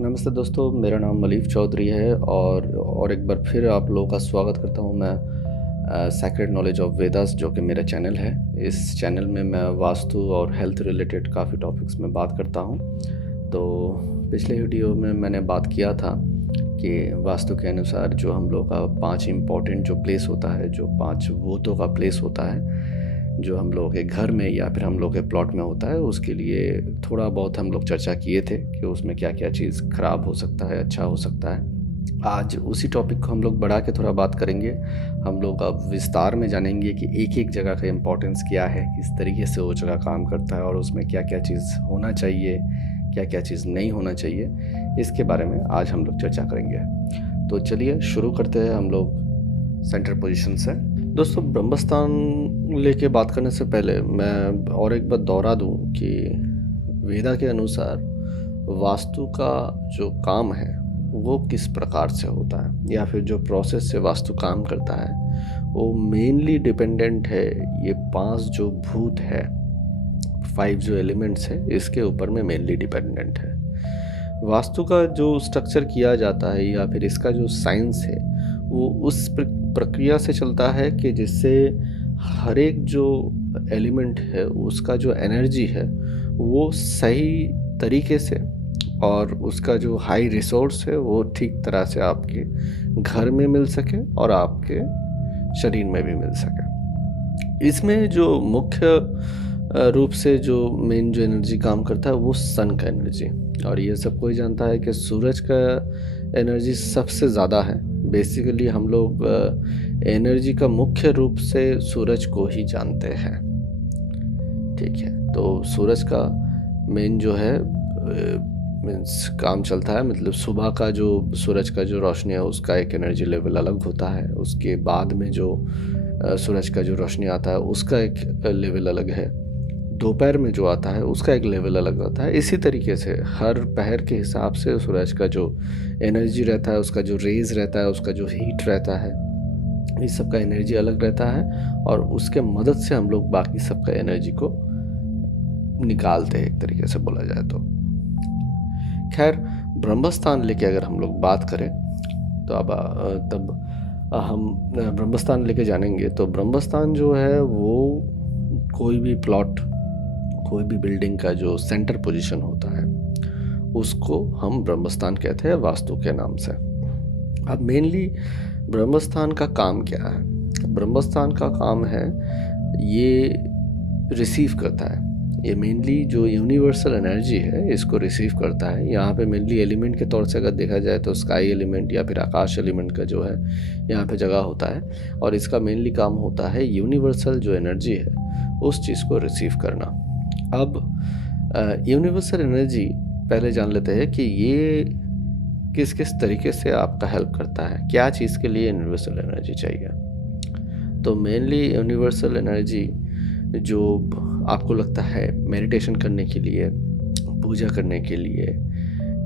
नमस्ते दोस्तों, मेरा नाम मलीफ चौधरी है और एक बार फिर आप लोगों का स्वागत करता हूँ मैं सेक्रेड नॉलेज ऑफ वेदास जो कि मेरा चैनल है। इस चैनल में मैं वास्तु और हेल्थ रिलेटेड काफ़ी टॉपिक्स में बात करता हूँ। तो पिछले वीडियो में मैंने बात किया था कि वास्तु के अनुसार जो हम लोग का 5 इम्पॉर्टेंट जो प्लेस होता है, जो 5 भूतों का प्लेस होता है, जो हम लोगों के घर में या फिर हम लोग के प्लॉट में होता है, उसके लिए थोड़ा बहुत हम लोग चर्चा किए थे कि उसमें क्या क्या चीज़ ख़राब हो सकता है, अच्छा हो सकता है। आज उसी टॉपिक को हम लोग बढ़ा के थोड़ा बात करेंगे। हम लोग अब विस्तार में जानेंगे कि एक एक जगह का इम्पोर्टेंस क्या है, किस तरीके से वो जगह काम करता है और उसमें क्या क्या चीज़ होना चाहिए, क्या क्या चीज़ नहीं होना चाहिए, इसके बारे में आज हम लोग चर्चा करेंगे। तो चलिए शुरू करते हैं हम लोग सेंटर पोजीशन से। दोस्तों, ब्रह्मस्थान लेके बात करने से पहले मैं और एक बार दोहरा दूं कि वेदा के अनुसार वास्तु का जो काम है वो किस प्रकार से होता है, या फिर जो प्रोसेस से वास्तु काम करता है वो मेनली डिपेंडेंट है ये 5 जो भूत है, 5 जो एलिमेंट्स है, इसके ऊपर में मेनली डिपेंडेंट है। वास्तु का जो स्ट्रक्चर किया जाता है या फिर इसका जो साइंस है वो उस प्रक्रिया से चलता है कि जिससे हर एक जो एलिमेंट है उसका जो एनर्जी है वो सही तरीके से और उसका जो हाई रिसोर्स है वो ठीक तरह से आपके घर में मिल सके और आपके शरीर में भी मिल सके। इसमें जो मुख्य रूप से जो मेन जो एनर्जी काम करता है वो सन का एनर्जी, और ये सब कोई जानता है कि सूरज का एनर्जी सबसे ज़्यादा है। बेसिकली हम लोग एनर्जी का मुख्य रूप से सूरज को ही जानते हैं, ठीक है। तो सूरज का मेन जो है मीन्स काम चलता है, मतलब सुबह का जो सूरज का जो रोशनी है उसका एक एनर्जी लेवल अलग होता है, उसके बाद में जो सूरज का जो रोशनी आता है उसका एक लेवल अलग है, दोपहर में जो आता है उसका एक लेवल अलग होता है। इसी तरीके से हर पहर के हिसाब से सूरज का जो एनर्जी रहता है, उसका जो रेज रहता है, उसका जो हीट रहता है, इस सब का एनर्जी अलग रहता है और उसके मदद से हम लोग बाकी सब का एनर्जी को निकालते हैं, एक तरीके से बोला जाए तो। खैर, ब्रह्मस्थान लेके अगर हम लोग बात करें तो अब तब हम ब्रह्मस्थान लेके जानेंगे। तो ब्रह्मस्थान जो है वो कोई भी प्लॉट, कोई भी बिल्डिंग का जो सेंटर पोजीशन होता है उसको हम ब्रह्मस्थान कहते हैं वास्तु के नाम से। अब मेनली ब्रह्मस्थान का काम क्या है? ब्रह्मस्थान का काम है ये रिसीव करता है, ये मेनली जो यूनिवर्सल एनर्जी है इसको रिसीव करता है। यहाँ पे मेनली एलिमेंट के तौर से अगर देखा जाए तो स्काई एलिमेंट या फिर आकाश एलिमेंट का जो है यहाँ पे जगह होता है, और इसका मेनली काम होता है यूनिवर्सल जो एनर्जी है उस चीज़ को रिसीव करना। अब यूनिवर्सल एनर्जी पहले जान लेते हैं कि ये किस किस तरीके से आपका हेल्प करता है, क्या चीज़ के लिए यूनिवर्सल एनर्जी चाहिए। तो मेनली यूनिवर्सल एनर्जी जो आपको लगता है मेडिटेशन करने के लिए, पूजा करने के लिए,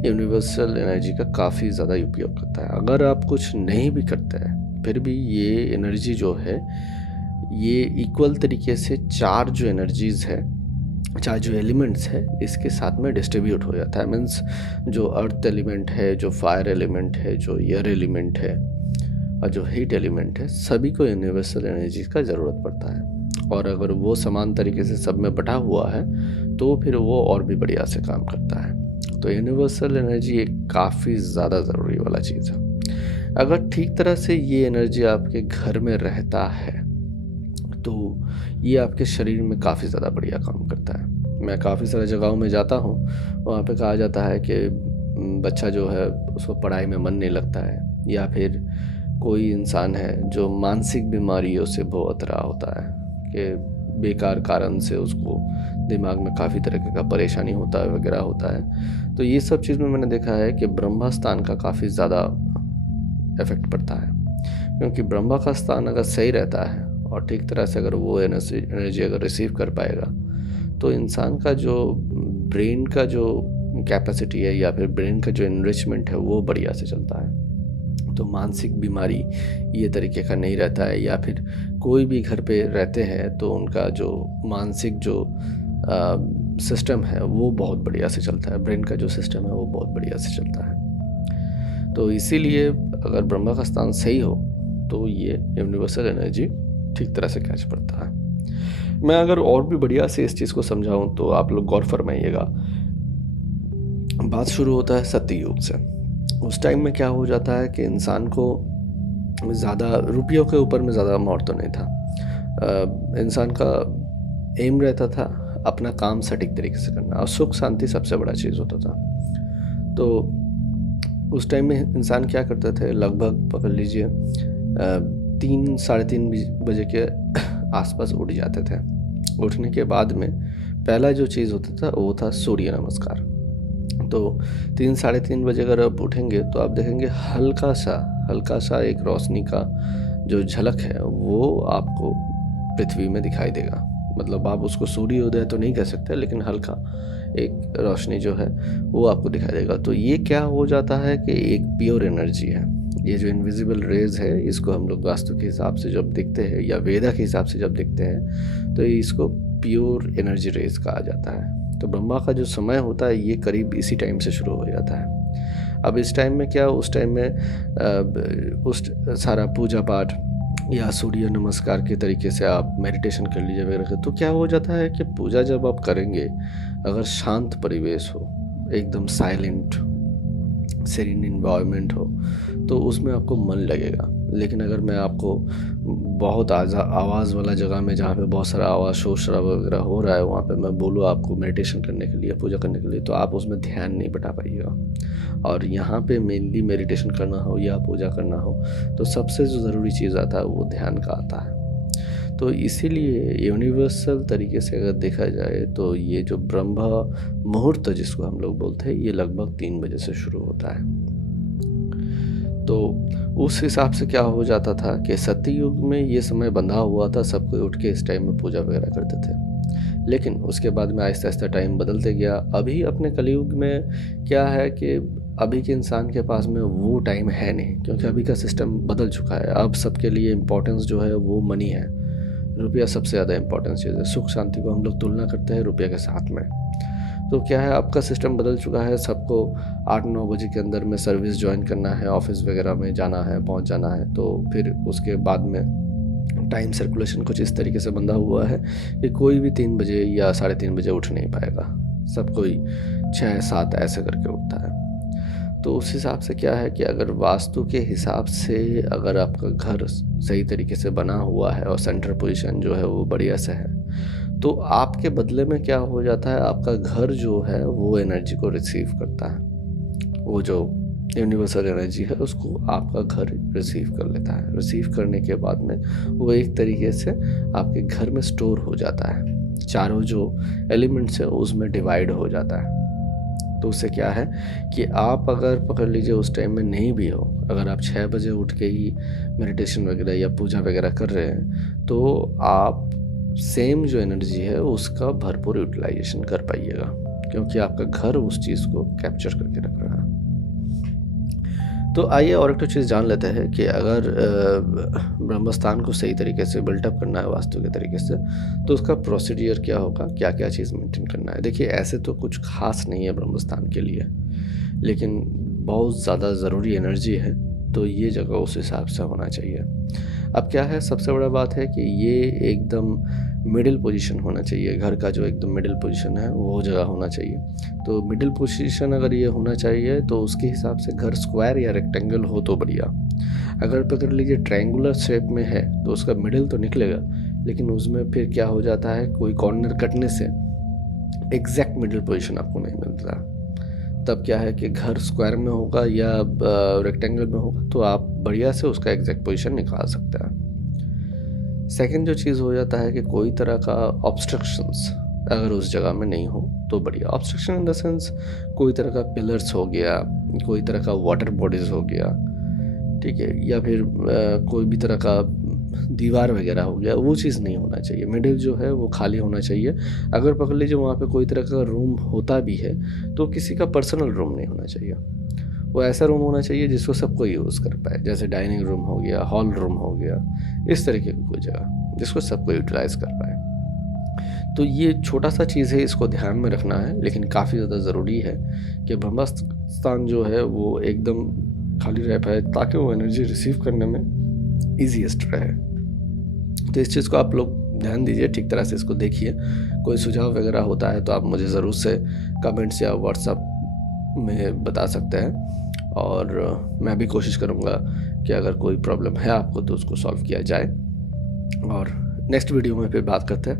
यूनिवर्सल एनर्जी का काफ़ी ज़्यादा उपयोग करता है। अगर आप कुछ नहीं भी करते हैं फिर भी ये एनर्जी जो है ये इक्वल तरीके से 4 जो एनर्जीज़ है, 4 जो एलिमेंट्स है, इसके साथ में डिस्ट्रीब्यूट हो जाता है। मीन्स जो अर्थ एलिमेंट है, जो फायर एलिमेंट है, जो एयर एलिमेंट है और जो हीट एलिमेंट है, सभी को यूनिवर्सल एनर्जी का ज़रूरत पड़ता है। और अगर वो समान तरीके से सब में बटा हुआ है तो फिर वो और भी बढ़िया से काम करता है। तो यूनिवर्सल एनर्जी एक काफ़ी ज़्यादा ज़रूरी वाला चीज़ है। अगर ठीक तरह से ये एनर्जी आपके घर में रहता है तो ये आपके शरीर में काफ़ी ज़्यादा बढ़िया काम करता है। मैं काफ़ी सारे जगहों में जाता हूँ, वहाँ पे कहा जाता है कि बच्चा जो है उसको पढ़ाई में मन नहीं लगता है, या फिर कोई इंसान है जो मानसिक बीमारियों से भुगत रहा होता है कि बेकार कारण से उसको दिमाग में काफ़ी तरह का परेशानी होता है वगैरह होता है। तो ये सब चीज़ में मैंने देखा है कि ब्रह्मा स्थान का काफ़ी ज़्यादा इफेक्ट पड़ता है, क्योंकि ब्रह्मा का स्थान अगर सही रहता है और ठीक तरह से अगर वो एनर्जी अगर रिसीव कर पाएगा तो इंसान का जो ब्रेन का जो कैपेसिटी है या फिर ब्रेन का जो इनरिचमेंट है वो बढ़िया से चलता है। तो मानसिक बीमारी ये तरीके का नहीं रहता है, या फिर कोई भी घर पे रहते हैं तो उनका जो मानसिक जो सिस्टम है वो बहुत बढ़िया से चलता है, ब्रेन का जो सिस्टम है वो बहुत बढ़िया से चलता है। तो इसीलिए अगर ब्रह्मा का स्थान सही हो तो ये यूनिवर्सल एनर्जी ठीक तरह से कैच पड़ता है। मैं अगर और भी बढ़िया से इस चीज़ को समझाऊं तो आप लोग गौर फरमाइएगा। बात शुरू होता है सत्ययुग से। उस टाइम में क्या हो जाता है कि इंसान को ज़्यादा रुपयों के ऊपर में ज़्यादा मोह तो नहीं था। इंसान का एम रहता था अपना काम सटीक तरीके से करना, और सुख शांति सबसे बड़ा चीज़ होता था। तो उस टाइम में इंसान क्या करते थे, लगभग पकड़ लीजिए 3-3:30 बजे के आसपास उठ जाते थे। उठने के बाद में पहला जो चीज़ होता था वो था सूर्य नमस्कार। तो 3-3:30 बजे अगर आप उठेंगे तो आप देखेंगे हल्का सा एक रोशनी का जो झलक है वो आपको पृथ्वी में दिखाई देगा। मतलब आप उसको सूर्योदय तो नहीं कह सकते, लेकिन हल्का एक रोशनी जो है वो आपको दिखाई देगा। तो ये क्या हो जाता है कि एक प्योर एनर्जी है। ये जो इनविजिबल रेज है, इसको हम लोग वास्तु के हिसाब से जब देखते हैं या वेदा के हिसाब से जब देखते हैं तो इसको प्योर एनर्जी रेज कहा जाता है। तो ब्रह्मा का जो समय होता है ये करीब इसी टाइम से शुरू हो जाता है। अब इस टाइम में क्या, उस टाइम में उस सारा पूजा पाठ या सूर्य नमस्कार के तरीके से आप मेडिटेशन कर लीजिए वगैरह, तो क्या हो जाता है कि पूजा जब आप करेंगे, अगर शांत परिवेश हो, एकदम साइलेंट सेरेन एनवायरनमेंट हो, तो उसमें आपको मन लगेगा। लेकिन अगर मैं आपको बहुत आवाज़ वाला जगह में, जहाँ पे बहुत सारा आवाज़ शोर शराबा वगैरह हो रहा है, वहाँ पे मैं बोलूँ आपको मेडिटेशन करने के लिए, पूजा करने के लिए, तो आप उसमें ध्यान नहीं बैठा पाइएगा। और यहाँ पे मेनली मेडिटेशन करना हो या पूजा करना हो तो सबसे जो ज़रूरी चीज़ आता है वो ध्यान का आता है। तो इसीलिए यूनिवर्सल तरीके से अगर देखा जाए तो ये जो ब्रह्म मुहूर्त जिसको हम लोग बोलते हैं, ये लगभग 3 बजे से शुरू होता है। तो उस हिसाब से क्या हो जाता था कि सत्ययुग में ये समय बंधा हुआ था, सब कोई उठ के इस टाइम में पूजा वगैरह करते थे। लेकिन उसके बाद में आहिस्ता आहिस्ता टाइम बदलते गया। अभी अपने कलयुग में क्या है कि अभी के इंसान के पास में वो टाइम है नहीं, क्योंकि अभी का सिस्टम बदल चुका है। अब सबके लिए इम्पोर्टेंस जो है वो मनी है, रुपया सबसे ज़्यादा इम्पोर्टेंस चीज़ है। सुख शांति को हम लोग तुलना करते हैं रुपये के साथ में। तो क्या है, आपका सिस्टम बदल चुका है। सबको 8-9 बजे के अंदर में सर्विस ज्वाइन करना है, ऑफिस वगैरह में जाना है, पहुंच जाना है। तो फिर उसके बाद में टाइम सर्कुलेशन कुछ इस तरीके से बंधा हुआ है कि कोई भी 3 बजे या 3:30 बजे उठ नहीं पाएगा। सब कोई 6-7 ऐसे करके उठता है। तो उस हिसाब से क्या है कि अगर वास्तु के हिसाब से अगर आपका घर सही तरीके से बना हुआ है और सेंटर पोजीशन जो है वो बढ़िया से है, तो आपके बदले में क्या हो जाता है, आपका घर जो है वो एनर्जी को रिसीव करता है। वो जो यूनिवर्सल एनर्जी है उसको आपका घर रिसीव कर लेता है। रिसीव करने के बाद में वो एक तरीके से आपके घर में स्टोर हो जाता है। चारों जो एलिमेंट्स है उसमें डिवाइड हो जाता है। तो उससे क्या है कि आप अगर पकड़ लीजिए उस टाइम में नहीं भी हो, अगर आप 6 बजे उठ के ही मेडिटेशन वगैरह या पूजा वगैरह कर रहे हैं, तो आप सेम जो एनर्जी है उसका भरपूर यूटिलाइजेशन कर पाइएगा, क्योंकि आपका घर उस चीज़ को कैप्चर करके रख रहा है। तो आइए और एक तो चीज़ जान लेते हैं कि अगर ब्रह्मस्थान को सही तरीके से बिल्टअप करना है वास्तु के तरीके से, तो उसका प्रोसीडियर क्या होगा, क्या क्या चीज़ मेंटेन करना है। देखिए, ऐसे तो कुछ खास नहीं है ब्रह्मस्थान के लिए, लेकिन बहुत ज़्यादा ज़रूरी एनर्जी है, तो ये जगह उस हिसाब से होना चाहिए। अब क्या है, सबसे बड़ा बात है कि ये एकदम मिडिल पोजीशन होना चाहिए। घर का जो एकदम मिडिल पोजीशन है वो जगह होना चाहिए। तो मिडिल पोजीशन अगर ये होना चाहिए तो उसके हिसाब से घर स्क्वायर या रेक्टेंगल हो तो बढ़िया। अगर पकड़ लीजिए ट्रायंगुलर शेप में है तो उसका मिडिल तो निकलेगा, लेकिन उसमें फिर क्या हो जाता है, कोई कॉर्नर कटने से एग्जैक्ट मिडिल पोजीशन आपको नहीं मिलता। तब क्या है कि घर स्क्वायर में होगा या रेक्टेंगल में होगा तो आप बढ़िया से उसका एग्जैक्ट पोजीशन निकाल सकते हैं। सेकंड जो चीज़ हो जाता है कि कोई तरह का ऑब्स्ट्रक्शंस अगर उस जगह में नहीं हो तो बढ़िया। ऑब्स्ट्रक्शन इन द सेंस कोई तरह का पिलर्स हो गया, कोई तरह का वाटर बॉडीज़ हो गया, ठीक है, या फिर कोई भी तरह का दीवार वगैरह हो गया, वो चीज़ नहीं होना चाहिए। मिडिल जो है वो खाली होना चाहिए। अगर पकड़ लीजिए वहाँ पे कोई तरह का रूम होता भी है तो किसी का पर्सनल रूम नहीं होना चाहिए। वो ऐसा रूम होना चाहिए जिसको सबको यूज़ कर पाए, जैसे डाइनिंग रूम हो गया, हॉल रूम हो गया, इस तरीके की कोई जगह जिसको सबको यूटिलाइज़ कर पाए। तो ये छोटा-सा चीज़ है, इसको ध्यान में रखना है, लेकिन काफ़ी ज़्यादा ज़रूरी है कि ब्रह्मस्थान जो है वो एकदम खाली रह पाए ताकि वो एनर्जी रिसीव करने में ईज़ीएस्ट रहे। तो इस चीज़ को आप लोग ध्यान दीजिए, ठीक तरह से इसको देखिए। कोई सुझाव वगैरह होता है तो आप मुझे ज़रूर से कमेंट्स या व्हाट्सएप में बता सकते हैं, और मैं भी कोशिश करूँगा कि अगर कोई प्रॉब्लम है आपको तो उसको सॉल्व किया जाए। और नेक्स्ट वीडियो में फिर बात करते हैं।